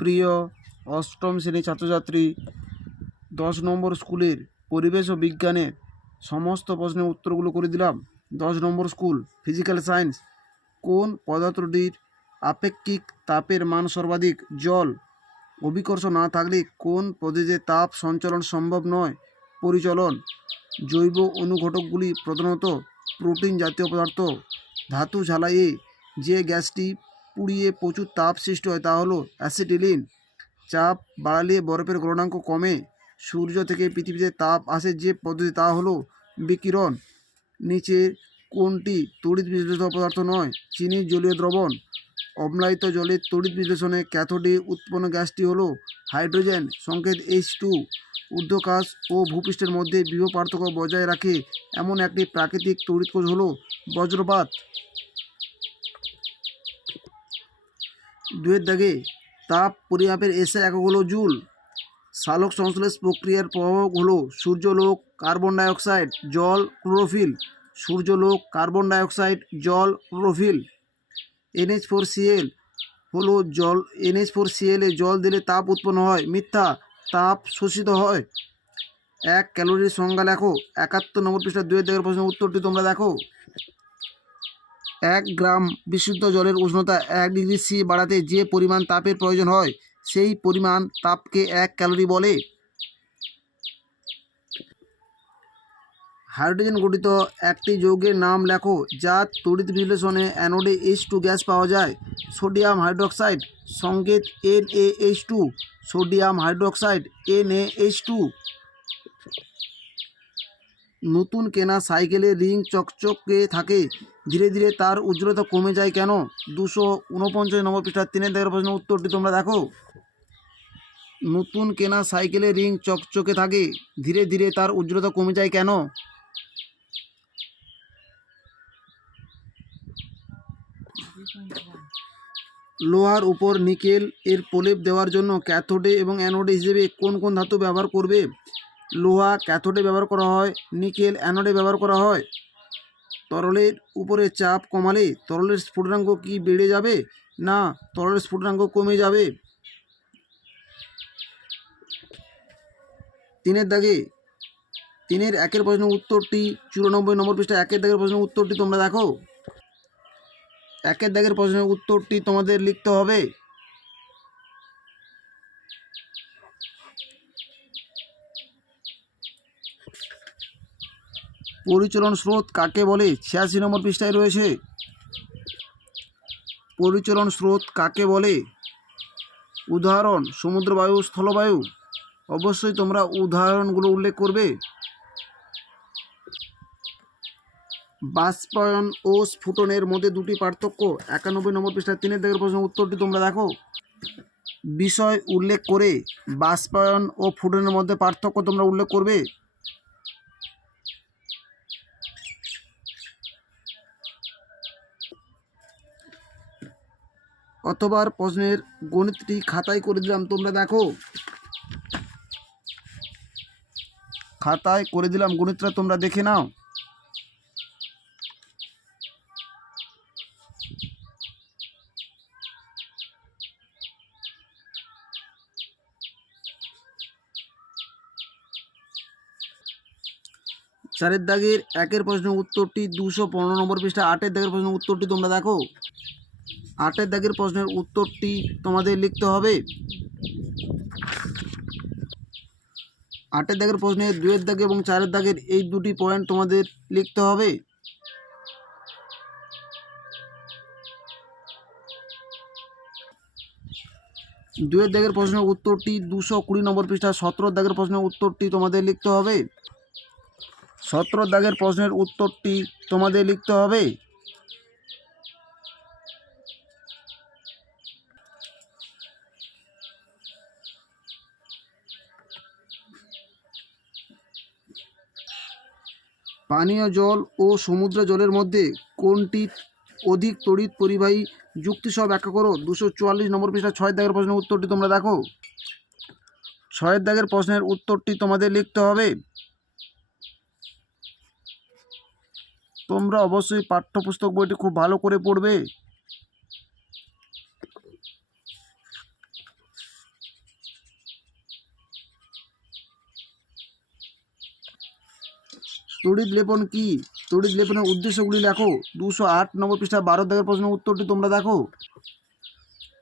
প্রিয় অষ্টম শ্রেণীর ছাত্রছাত্রী, 10 নম্বর স্কুলের পরিবেশ ও বিজ্ঞানের সমস্ত প্রশ্নের উত্তরগুলো করে দিলাম। 10 নম্বর স্কুল ফিজিক্যাল সায়েন্স, কোন পদার্থটির আপেক্ষিক তাপের মান সর্বাধিক? জল। অভিকর্ষ না থাকলে কোন পদ্ধতিতে তাপ সঞ্চালন সম্ভব নয়? পরিচলন। জৈব অনুঘটকগুলি প্রধানত প্রোটিন জাতীয় পদার্থ। ধাতু ঝালাইয়ে যে গ্যাসটি পুড়িয়ে প্রচুর তাপ সৃষ্টি হয় তা হলো অ্যাসিটিলিন। চাপ বাড়ালে বরফের গলনাঙ্ক কমে। সূর্য থেকে পৃথিবীতে তাপ আসে যে পদ্ধতি তা হলো বিকিরণ। নিচে কোনটি তড়িৎ বিশ্লেষিত পদার্থ নয়? চিনি জলীয় দ্রবণ। অম্লায়িত জলের তড়িৎ বিশ্লেষণে ক্যাথোডে উৎপন্ন গ্যাসটি হলো হাইড্রোজেন, সংকেত H2। ঊর্ধ্বাকাশ ও ভূপৃষ্ঠের মধ্যে বিভব পার্থক্য বজায় রাখে এমন একটি প্রাকৃতিক তড়িৎ কোষ হলো বজ্রপাত। 2 দাগে তাপ পরিমাপের এসআই একক হলো জুল। সালোক সংশ্লেষ প্রক্রিয়ার প্রভাবক হলো সূর্যালোক, কার্বন ডাইঅক্সাইড, জল, ক্লোরোফিল। সূর্যালোক, কার্বন ডাইঅক্সাইড, জল, ক্লোরোফিল। NH4Cl হলো জল। NH4Cl এ জল দিলে তাপ উৎপন্ন হয়। মিথ্যা, তাপ শোষিত হয়। 1 ক্যালোরির সংজ্ঞা লেখো। 71 নম্বর পৃষ্ঠা 2 দাগের প্রশ্নের উত্তরটি তোমরা দেখো। 1 গ্রাম বিশুদ্ধ জলের উষ্ণতা 1 ডিগ্রি সি বাড়াতে যে পরিমাণ তাপের প্রয়োজন হয় সেই পরিমাণ তাপকে 1 ক্যালোরি বলে। হাইড্রোজেন গঠিত একটি যৌগের নাম লেখো যার তড়িৎ বিশ্লেষণে অ্যানোডে H2 গ্যাস পাওয়া যায়। সোডিয়াম হাইড্রোক্সাইড, সংকেত NaH2। Sodium hydroxide, NaH2। নতুন কেনা সাইকেলের রিং চকচকে থাকে, ধীরে ধীরে তার উজ্জ্বলতা কমে যায় কেন? 249 নম্বর পৃষ্ঠা 3 দাগের প্রশ্নের উত্তরটি তোমরা দেখো। নতুন কেনা সাইকেলের রিং চকচকে থাকে, ধীরে ধীরে তার উজ্জ্বলতা কমে যায় কেন? লোহার উপর নিকেল এর প্রলেপ দেওয়ার জন্য ক্যাথোডে এবং অ্যানোডে হিসেবে কোন কোন ধাতু ব্যবহার করবে? লোহা ক্যাথোডে ব্যবহার করা হয়, নিকেল অ্যানোডে ব্যবহার করা হয়। তরলের উপরে চাপ কমালে তরলের স্ফুটনাঙ্ক কি বেড়ে যাবে? না, তরলের স্ফুটনাঙ্ক কমে যাবে। 3 দাগে 3-1 প্রশ্নের উত্তরটি 94 নম্বর পৃষ্ঠা 1 দাগের প্রশ্নের উত্তরটি তোমরা দেখো। 1 দাগের প্রশ্নের উত্তরটি তোমাদের লিখতে হবে। পরিচলন স্রোত কাকে বলে? 86 নম্বর পৃষ্ঠায় রয়েছে। পরিচলন স্রোত কাকে বলে? উদাহরণ সমুদ্রবায়ু, স্থলবায়ু। অবশ্যই তোমরা উদাহরণগুলো উল্লেখ করবে। বাষ্পায়ন ও স্ফুটনের মধ্যে দুটি পার্থক্য। 91 নম্বর পৃষ্ঠা 3 দাগের প্রশ্নের উত্তরটি তোমরা দেখো। বিষয় উল্লেখ করে বাষ্পায়ন ও ফুটনের মধ্যে পার্থক্য তোমরা উল্লেখ করবে। অতবার প্রশ্নের গণিতটি খাতায় করে দিলাম, তোমরা দেখো। খাতায় করে দিলাম, গণিতটা তোমরা দেখে নাও। চারের দাগের 1 প্রশ্নের উত্তরটি 215 নম্বর পৃষ্ঠা 8 দাগের প্রশ্নের উত্তরটি তোমরা দেখো। 8 দাগের প্রশ্নের উত্তরটি তোমাদের লিখতে হবে। 8 দাগের প্রশ্নের 2 দাগে এবং 4 দাগের এই দুটি পয়েন্ট তোমাদের লিখতে হবে। 2 দাগের প্রশ্নের উত্তরটি 220 নম্বর পৃষ্ঠা 17 দাগের প্রশ্নের উত্তরটি তোমাদের লিখতে হবে। 17 দাগের প্রশ্নের উত্তরটি তোমাদের লিখতে হবে। পানীয় জল ও সমুদ্র জলের মধ্যে কোনটি অধিক তড়িৎ পরিবাহী যুক্তি সহ ব্যাখ্যা করো। 244 নম্বর পৃষ্ঠা 6 দাগের প্রশ্নের উত্তরটি তোমরা দেখো। 6 দাগের প্রশ্নের উত্তরটি তোমাদের লিখতে হবে। তোমরা অবশ্যই পাঠ্যপুস্তক বইটি খুব ভালো করে পড়বে। তড়িৎ লেপন কি? তড়িৎ লেপনের উদ্দেশ্যগুলি লেখো। 208 নম্বর পৃষ্ঠা 12 দাগের প্রশ্নের উত্তরটি তোমরা দেখো।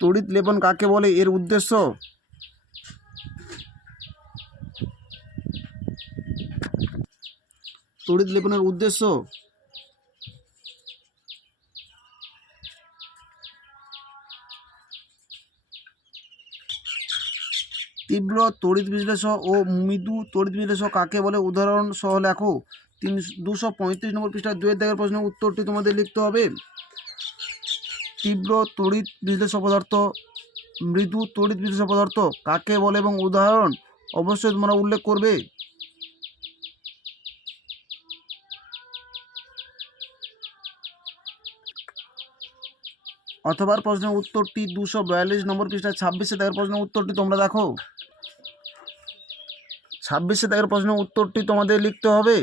তড়িৎ লেপন কাকে বলে, এর উদ্দেশ্য? তড়িৎ লেপনের উদ্দেশ্য তীব্র তড়িৎ বিশ্লেষক ও মৃদু তড়িৎ বিশ্লেষক কাকে বলে, উদাহরণ সহ লেখো। 235 নম্বর পৃষ্ঠা 2 দাগের প্রশ্নের উত্তরটি তোমাদের লিখতে হবে। তীব্র তড়িৎ বিশ্লেষক পদার্থ, মৃদু তড়িৎ বিশ্লেষক পদার্থ কাকে বলে এবং উদাহরণ অবশ্যই তোমরা উল্লেখ করবে। অথবা প্রশ্নের উত্তরটি 242 নম্বর পৃষ্ঠা 26 দাগের প্রশ্নের উত্তরটি তোমরা দেখো। 26 দাগের প্রশ্নের উত্তরটি তোমাদের লিখতে হবে।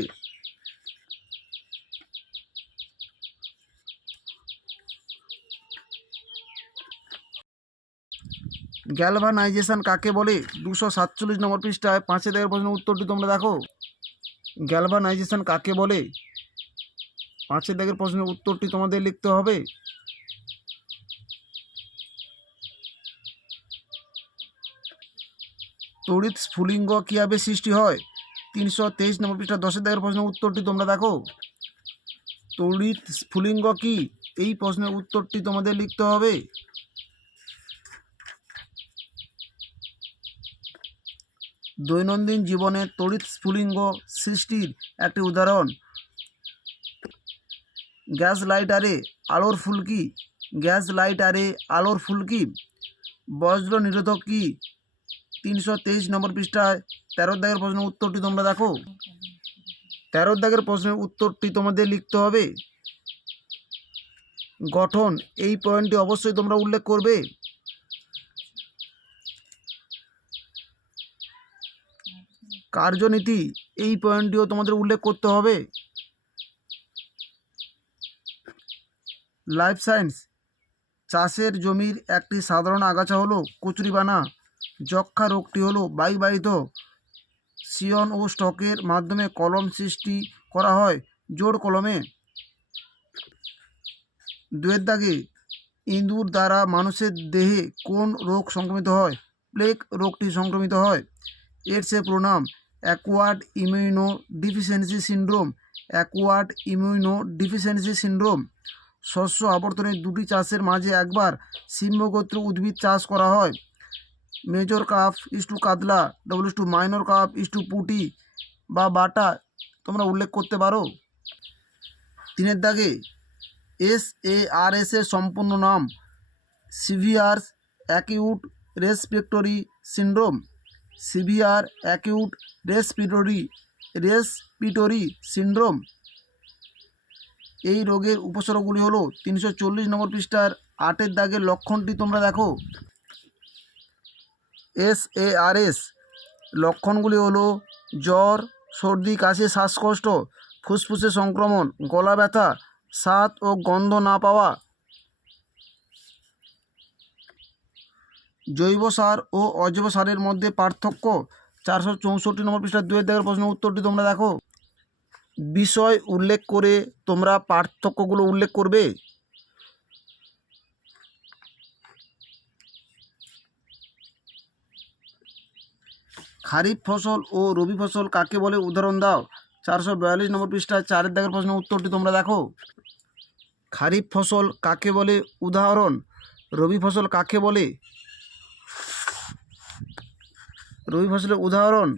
গ্যালভানাইজেশন কাকে বলে, 247 নম্বর পৃষ্ঠায় 5 দাগের প্রশ্নের উত্তরটি তোমরা দেখো। গ্যালভানাইজেশন কাকে বলে, 5 দাগের প্রশ্নের উত্তরটি তোমাদের লিখতে হবে। তড়িৎ স্ফুলিঙ্গ কীভাবে সৃষ্টি হয়, 323 নম্বর পৃষ্ঠা 10 দাগের প্রশ্নের উত্তরটি তোমরা দেখো। তড়িৎ স্ফুলিঙ্গ কি, এই প্রশ্নের উত্তরটি তোমাদের লিখতে হবে। দৈনন্দিন জীবনে তড়িৎ স্ফুলিঙ্গ সৃষ্টির একটি উদাহরণ, গ্যাস লাইটারে আলোর ফুলকি। গ্যাস লাইটারে আলোর ফুলকি। বজ্র নিরোধক কি, 323 নম্বর পৃষ্ঠায় 13 দাগের প্রশ্নের উত্তরটি তোমরা দেখো। 13 দাগের প্রশ্নের উত্তরটি তোমাদের লিখতে হবে। গঠন, এই পয়েন্টটি অবশ্যই তোমরা উল্লেখ করবে। কার্যনীতি, এই পয়েন্টটিও তোমাদের উল্লেখ করতে হবে। লাইফ সায়েন্স, চাষের জমির একটি সাধারণ আগাছা হলো কচুরিপানা। যক্ষ্মা রোগটি হলো বায়ুবাহিত। সিয়ন ও স্টকের মাধ্যমে কলম সৃষ্টি করা হয় জোড় কলমে। 2 দাগে, ইঁদুর দ্বারা মানুষের দেহে কোন রোগ সংক্রমিত হয়, প্লেগ রোগটি সংক্রমিত হয়। এডসের প্রোনাম, acquired immuno deficiency syndrome. Acquired immuno deficiency syndrome. শস্য আবর্তনে দুটি চাষের মাঝে একবার সিম্বগোত্র উদ্ভিদ চাষ করা হয়। মেজর কাপ ইস টু কাতলা, two minor cup is to পুটি বা বাটা তোমরা উল্লেখ করতে পারো। 3 দাগে, SARS এর সম্পূর্ণ নাম severe acute respiratory syndrome. Severe acute respiratory syndrome. এই রোগের উপসর্গগুলি হলো 340 নম্বর পৃষ্ঠার 8 দাগের লক্ষণটি তোমরা দেখো। SARS লক্ষণগুলি হলো জ্বর, সর্দি, কাশি, শ্বাসকষ্ট, ফুসফুসে সংক্রমণ, গলা ব্যথা, স্বাদ ও গন্ধ না পাওয়া। জৈব সার ও অজৈব সারের মধ্যে পার্থক্য, 464 নম্বর পৃষ্ঠার 2 দাগের প্রশ্নের উত্তরটি তোমরা দেখো। বিষয় উল্লেখ করে তোমরা পার্থক্যগুলো উল্লেখ করবে। খারিফ ফসল ও রবি ফসল কাকে বলে, উদাহরণ দাও। 442 নম্বর পৃষ্ঠায় 4 দাগের প্রশ্নের উত্তরটি তোমরা দেখো। খারিফ ফসল কাকে বলে, উদাহরণ। রবি ফসল কাকে বলে, রবি ফসলের উদাহরণ।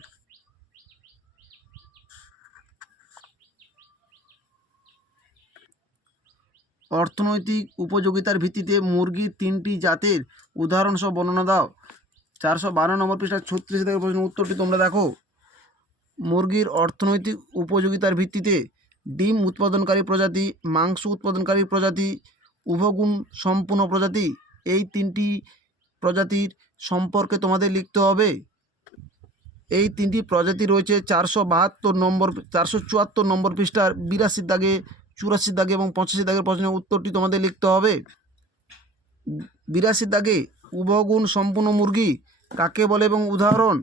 অর্থনৈতিক উপযোগিতার ভিত্তিতে মুরগির 3টি জাতের উদাহরণ সহ বর্ণনা দাও। 452 নম্বর পৃষ্ঠার 36 দাগের প্রশ্নের উত্তরটি তোমরা দেখো। মুরগির অর্থনৈতিক উপযোগিতার ভিত্তিতে ডিম উৎপাদনকারী প্রজাতি, মাংস উৎপাদনকারী প্রজাতি, উভগুণ সম্পূর্ণ প্রজাতি, এই 3টি প্রজাতির সম্পর্কে তোমাদের লিখতে হবে। এই 3টি প্রজাতি রয়েছে 472 নম্বর 474 নম্বর পৃষ্ঠার 82 দাগে, 84 দাগে এবং 85 দাগের প্রশ্নের উত্তরটি তোমাদের লিখতে হবে। 82 দাগে, উভগুণ সম্পূর্ণ মুরগি কাকে বলে এবং উদাহরণ।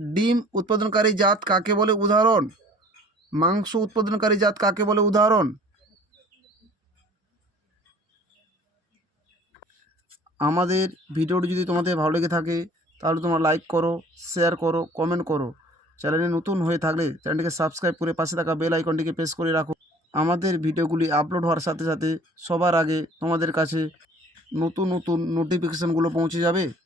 ডিম উৎপাদনকারী জাত কাকে বলে? উদাহরণ। মাংস উৎপাদনকারী জাত কাকে বলে? উদাহরণ। আমাদের ভিডিওটি যদি তোমাদের ভালো লেগে থাকে তাহলে তোমরা লাইক করো, শেয়ার করো, কমেন্ট করো। চ্যানেলে নতুন হয়ে থাকলে চ্যানেলটিকে সাবস্ক্রাইব করে পাশে থাকা বেল আইকনটিকে প্রেস করে রাখো। আমাদের ভিডিওগুলি আপলোড হওয়ার সাথে সাথে সবার আগে তোমাদের কাছে নতুন নতুন নোটিফিকেশানগুলো পৌঁছে যাবে।